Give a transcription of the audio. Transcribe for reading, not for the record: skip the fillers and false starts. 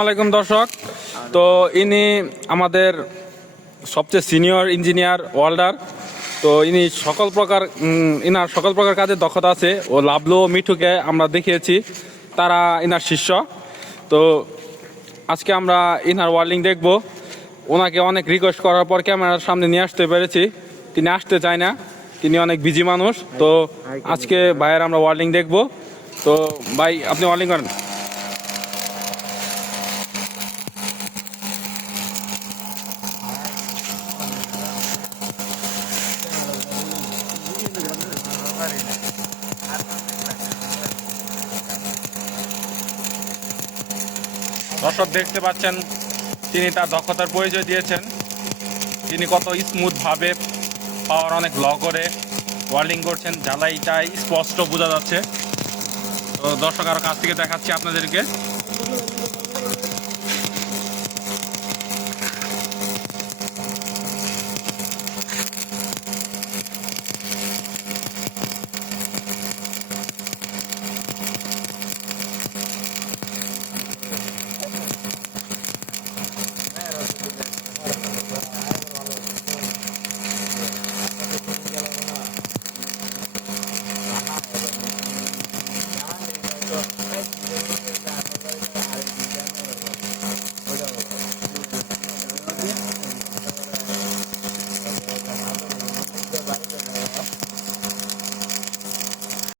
আসসালামাইকুম দর্শক। তো ইনি আমাদের সবচেয়ে সিনিয়র ইঞ্জিনিয়ার ওয়েল্ডার। তো ইনি ইনার সকল প্রকার কাজের দক্ষতা আছে। ও লাভলু ও মিঠুকে আমরা দেখিয়েছি, তারা ইনার শিষ্য। তো আজকে আমরা ইনার ওয়েল্ডিং দেখব। ওনাকে অনেক রিকোয়েস্ট করার পর ক্যামেরার সামনে নিয়ে আসতে পেরেছি। তিনি আসতে চায় না, তিনি অনেক বিজি মানুষ। তো আজকে ভাইয়ের আমরা ওয়েল্ডিং দেখব। তো ভাই, আপনি ওয়েল্ডিং করেন। দর্শক দেখতে পাচ্ছেন, তিনি তার দক্ষতার পরিচয় দিয়েছেন। তিনি কত স্মুথভাবে পাওয়ার অনেক ল করে ওয়েল্ডিং করছেন, জ্বালাইটাই স্পষ্ট বোঝা যাচ্ছে। তো দর্শক আরও কাছ থেকে দেখাচ্ছি আপনাদেরকে।